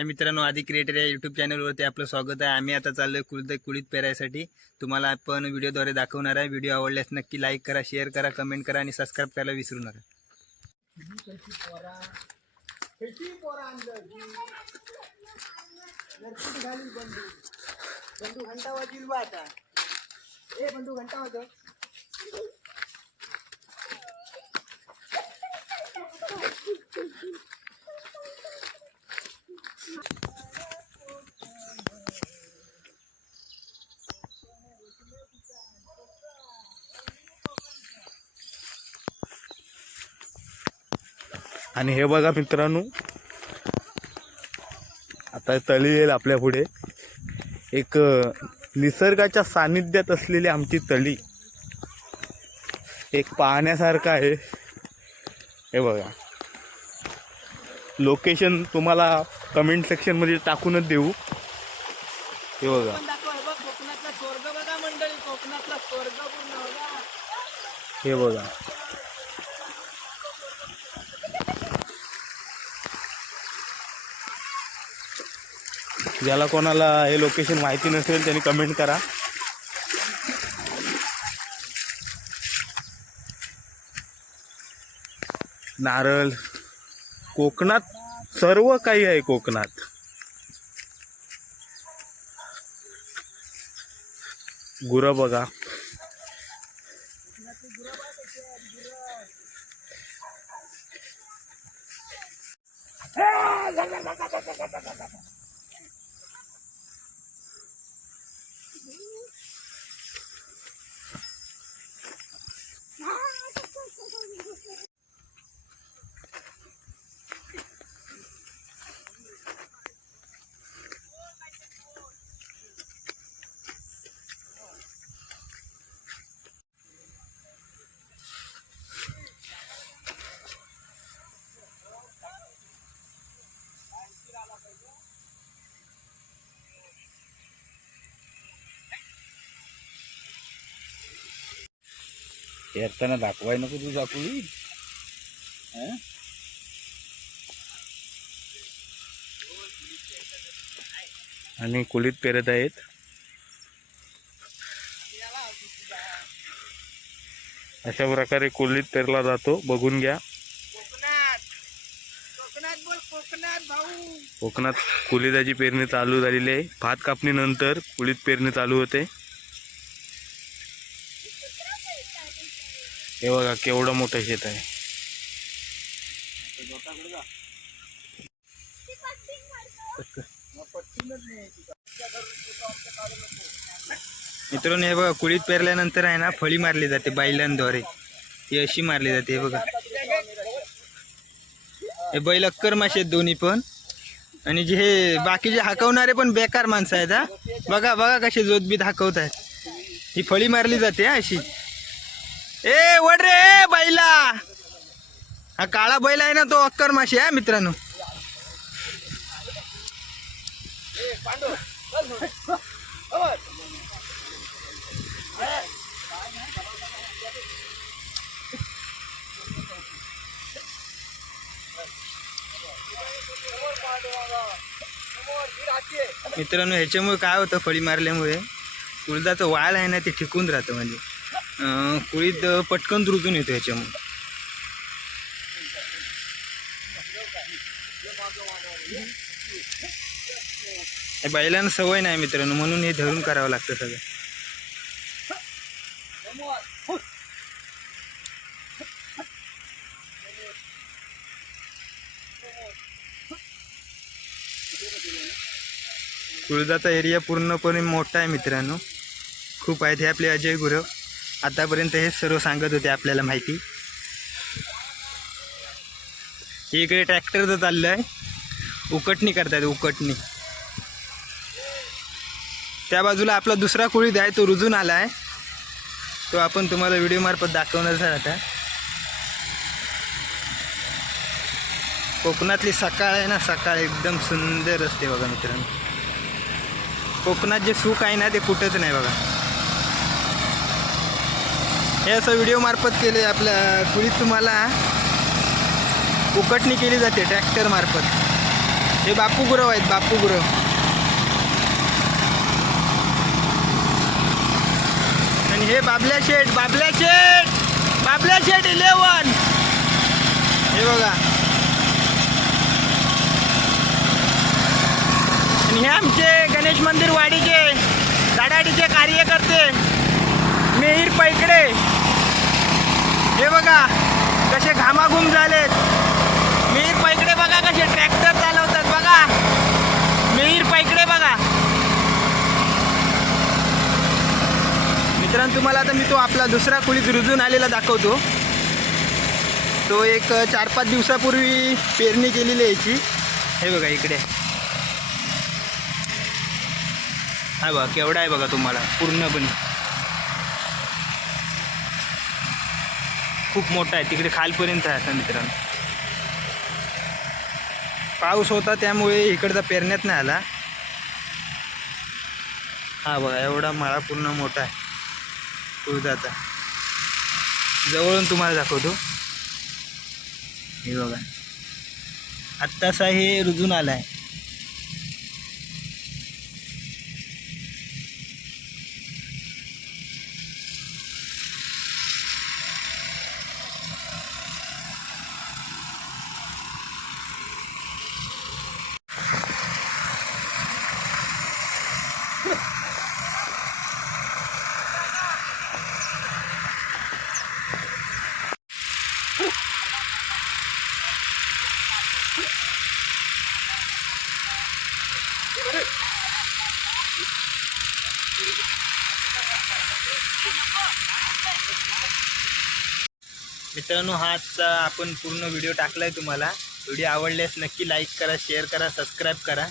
आणि मित्रांनो आधी क्रिएटर या यूट्यूब चॅनलवरती आपलं स्वागत आहे. आम्ही आता चाललोय कुळीत कुळीत पेरायसाठी. तुम्हाला आपण व्हिडिओद्वारे दाखवणार आहे. व्हिडिओ आवडल्यास नक्की लाईक करा शेअर करा कमेंट करा आणि सबस्क्राईब करायला विसरू नका. बंडू घंटा वाजील बा आता. ए बंडू घंटा वाजव. आणि हे बघा मित्रांनो आता तळी येईल आपल्या पुढे. एक निसर्गाच्या सानिध्यात असलेली आमची तळी. एक पाहण्यासारखं आहे. हे बघा. लोकेशन तुम्हाला कमेंट सेक्शनमध्ये टाकूनच देऊ. हे बघा. हे बघा कोकणातला स्वर्ग बघा मंडळी कोकणातला स्वर्ग पूर्ण बघा हे बघा ज्याला कोणाला हे लोकेशन माहिती नसेल त्यांनी कमेंट करा. नारळ कोकणात सर्व काही आहे कोकणात. गुरं बघा. येताना दाखवाय नको तू दाखवली आणि कुलीत पेरत आहेत. अशा प्रकारे कुलीत पेरला जातो. बघून घ्या. कोकणात. कोकणात बोल कोकणात भाऊ. कोकणात कुलिदाची पेरणी चालू झालेली आहे. भात कापणीनंतर कुलीत पेरणी चालू होते. हे बघा केवढं मोठं शेत आहे. मित्रांनो हे बघा कुळीत पेरल्यानंतर आहे ना फळी मारली जाते बैलांद्वारे. ती अशी मारली जाते हे बघा. हे बैल अक्कर मासे दोन्ही पण. आणि जे हे बाकीचे हाकवणारे पण बेकार माणसं आहेत हा. बघा बघा कसे जोतबीत हाकवत आहेत ही फळी मारली जाते अशी. ए वड रे बैला. हा काळा बैल आहे ना तो अक्कर माशी आहे मित्रांनो. मित्रांनो ह्याच्यामुळे काय होतं फळी मारल्यामुळे उलदाचं वाळ आहे ना ते टिकून राहतं म्हणजे. कुळीत पटकन रुजून येतो ह्याच्यामुळे बैलांना सवय नाही मित्रांनो म्हणून हे धरून करावं लागतं सगळं. कुळदाचा एरिया पूर्णपणे मोठा आहे मित्रांनो. खूप आहेत हे आपले अजय गुरव. आतापर्यंत हे सर्व सांगत होते आपल्याला माहिती. इकडे ट्रॅक्टरचं चाललं आहे उकटणी करतात उकटणी. त्या बाजूला आपला दुसरा कुळीद आहे तो रुजून आला आहे तो आपण तुम्हाला व्हिडिओमार्फत दाखवणार आहे आता. कोकणातली सकाळ आहे ना सकाळ एकदम सुंदर असते बघा मित्रांनो. कोकणात जे सुख आहे ना ते कुठंच नाही बघा. हे असं व्हिडिओ मार्फत केले आपल्या कुळीत तुम्हाला. उकटणी केली जाते ट्रॅक्टर मार्फत. हे बापू गुरव आहेत बापू गुरव. आणि हे बाबल्या शेठ बाबल्या शेठ बाबल्या शेठ इलेवन हे बघा. आणि हे आमचे गणेश मंदिर वाडीचे दाडाडीचे कार्यकर्ते. मेहीर पैकडे हे बघा कसे घामाघूम झालेत. मेहीर पैकडे बघा कसे ट्रॅक्टर चालवतात बघा. मेहीर पैकडे बघा. मित्रांनो तुम्हाला आता मी तो आपला दुसरा कुळीत रुजून आलेला दाखवतो. तो एक चार पाच दिवसापूर्वी पेरणी केलेली याची. हे बघा इकडे. हा बघा केवढा आहे बघा तुम्हाला पूर्णपणे. खूप मोठा आहे. तिकडे खालपर्यंत आहे आता मित्रांनो. पाऊस होता त्यामुळे इकडचा पेरण्यात नाही आला. हा बघा एवढा मळा पूर्ण मोठा आहे. तुळजाचा. जवळून तुम्हाला दाखवतो. हे बघा. आत्तासा हे रुजून आला आहे मित्रांनो हाच आपण पूर्ण व्हिडिओ टाकला आहे तुम्हाला. व्हिडिओ आवडल्यास नक्की लाईक करा शेअर करा सबस्क्राईब करा.